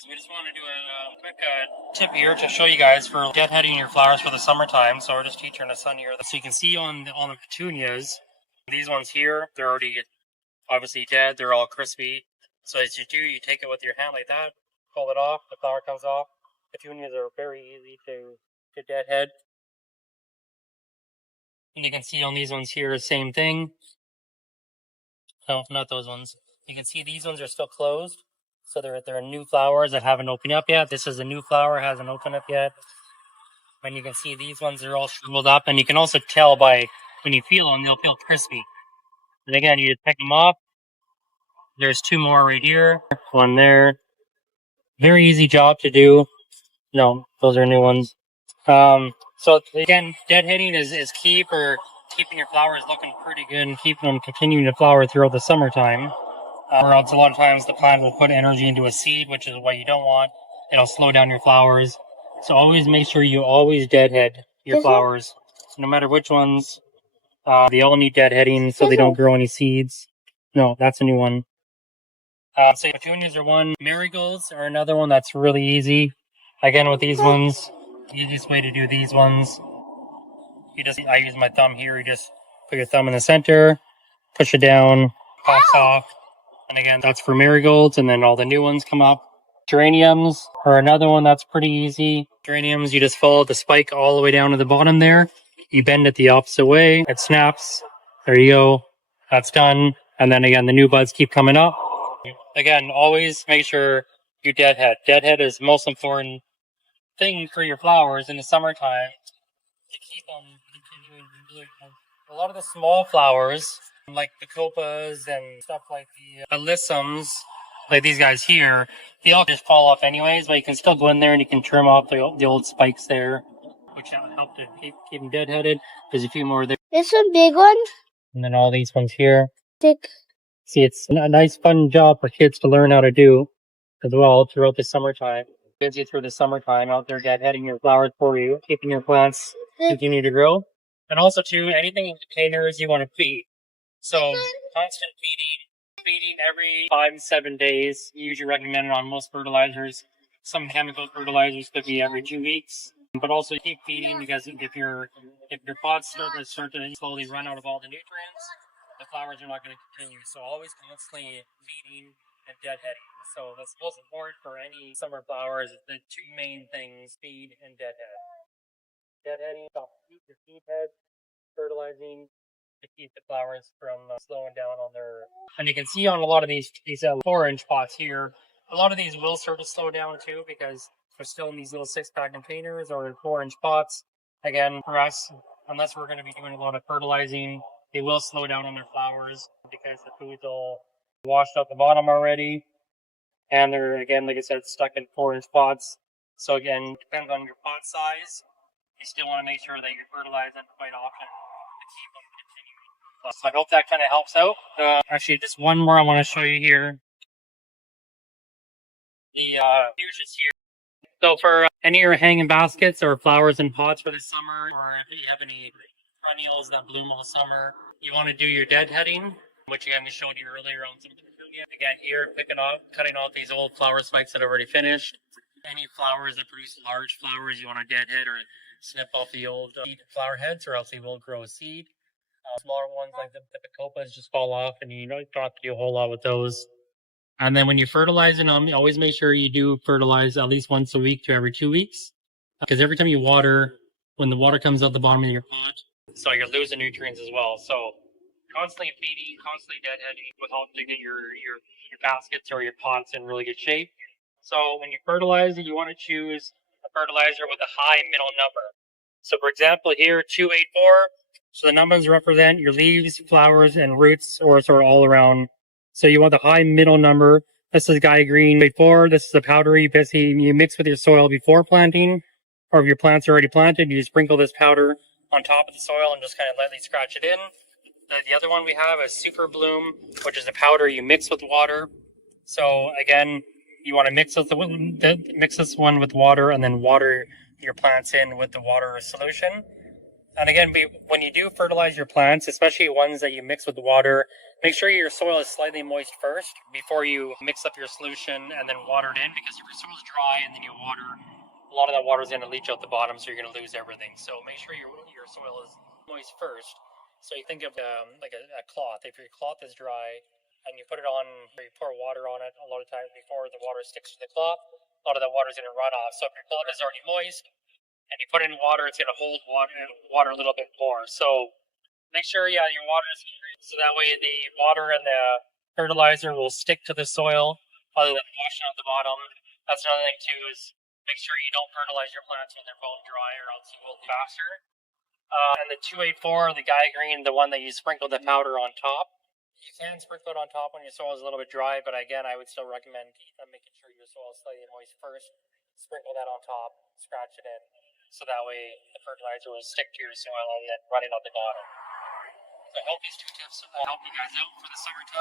So we just want to do a quick tip here to show you guys for deadheading your flowers for the summertime. So we're just featuring a sun here. So you can see on the petunias, these ones here, they're already obviously dead. They're all crispy. So as you do, you take it with your hand like that, pull it off, the flower comes off. Petunias are very easy to deadhead. And you can see on these ones here, same thing. No, not those ones. You can see these ones are still closed. So they're new flowers that haven't opened up yet. This is a new flower, hasn't opened up yet. And you can see these ones are all shriveled up. And you can also tell by when you feel them, they'll feel crispy. And again, you just pick them off. There's two more right here, one there. Very easy job to do. No, those are new ones. So again, deadheading is key for keeping your flowers looking pretty good and keeping them continuing to flower throughout the summertime. Or else a lot of times the plant will put energy into a seed, which is what you don't want. It'll slow down your flowers. So always make sure you always deadhead your flowers. No matter which ones, they all need deadheading so they don't grow any seeds. No, that's a new one. So petunias are one. Marigolds are another one that's really easy. Again, with these ones, the easiest way to do these ones, I use my thumb here. You just put your thumb in the center, push it down, pops off. And again, that's for marigolds, and then all the new ones come up. Geraniums are another one that's pretty easy. Geraniums, you just follow the spike all the way down to the bottom there. You bend it the opposite way. It snaps. There you go. That's done. And then again, the new buds keep coming up. Again, always make sure you deadhead. Deadhead is the most important thing for your flowers in the summertime to keep them continuing to bloom. A lot of the small flowers, like the copas and stuff like the alyssums, like these guys here, they all just fall off anyways, but you can still go in there and you can trim off the old spikes there, which help to keep them deadheaded. There's a few more there. This a big one? And then all these ones here. Thick. See, it's a nice fun job for kids to learn how to do as well throughout the summertime. Gives you through the summertime out there deadheading your flowers for you, keeping your plants continue to grow. And also too, anything in containers you want to feed. So constant feeding every 5 to 7 days, usually recommended on most fertilizers. Some chemical fertilizers could be every 2 weeks. But also keep feeding, because if your pots start to slowly run out of all the nutrients, the flowers are not going to continue. So always constantly feeding and deadheading. So that's most important for any summer flowers. The two main things: feed and deadhead. Deadheading, stop your feed head, fertilizing to keep the flowers from slowing down on their. And you can see on a lot of these 4-inch pots here, a lot of these will start to slow down too, because they're still in these little 6-pack containers or 4-inch pots. Again, for us, unless we're going to be doing a lot of fertilizing, they will slow down on their flowers because the food's all washed out the bottom already. And they're, again, like I said, stuck in 4-inch pots. So again, depends on your pot size. You still want to make sure that you're fertilizing quite often to keep them continuing. So I hope that kind of helps out. Actually, just one more I want to show you here. The fuchsias here. So for any of your hanging baskets or flowers in pots for the summer, or if you have any perennials that bloom all summer, you want to do your deadheading, which again we showed you earlier on some petunia. Again, here cutting off these old flower spikes that are already finished. Any flowers that produce large flowers, you want to deadhead or snip off the old flower heads, or else they will grow a seed. Smaller ones like the copas just fall off, and you don't have to do a whole lot with those. And then when you fertilize them, you always make sure you do fertilize at least once a week to every 2 weeks, because every time you water, when the water comes out the bottom of your pot, so you're losing nutrients as well. So constantly feeding, constantly deadheading will help to get your baskets or your pots in really good shape. So when you fertilize it, you want to choose a fertilizer with a high middle number. So for example, here 284. So the numbers represent your leaves, flowers, and roots, or sort of all around. So you want the high middle number. This is Guy Green 84. This is the powder you mix with your soil before planting, or if your plants are already planted, you sprinkle this powder on top of the soil and just kind of lightly scratch it in. The other one we have is Super Bloom, which is the powder you mix with water. So again, you want to mix this one with water, and then water your plants in with the water solution. And again, when you do fertilize your plants, especially ones that you mix with water, Make sure your soil is slightly moist first before you mix up your solution and then water it in, because if your soil is dry and then you water, a lot of that water is going to leach out the bottom, so you're going to lose everything. So make sure your soil is moist first. So you think of like a cloth. If your cloth is dry and you put it on, or you pour water on it, a lot of times before the water sticks to the cloth, a lot of that water is going to run off. So if your cloth is already moist and you put in water, it's going to hold water a little bit more. So make sure, your water is so that way the water and the fertilizer will stick to the soil other than washing out the bottom. That's another thing too, is make sure you don't fertilize your plants when they're bone dry, or else you will faster. And the 284, the Guy Green, the one that you sprinkle the powder on top. You can sprinkle it on top when your soil is a little bit dry, but again, I would still recommend making sure your soil is slightly moist first. Sprinkle that on top, scratch it in, so that way the fertilizer will stick to your soil and then run it on the bottom. So I hope these 2 tips will help you guys out for the summertime.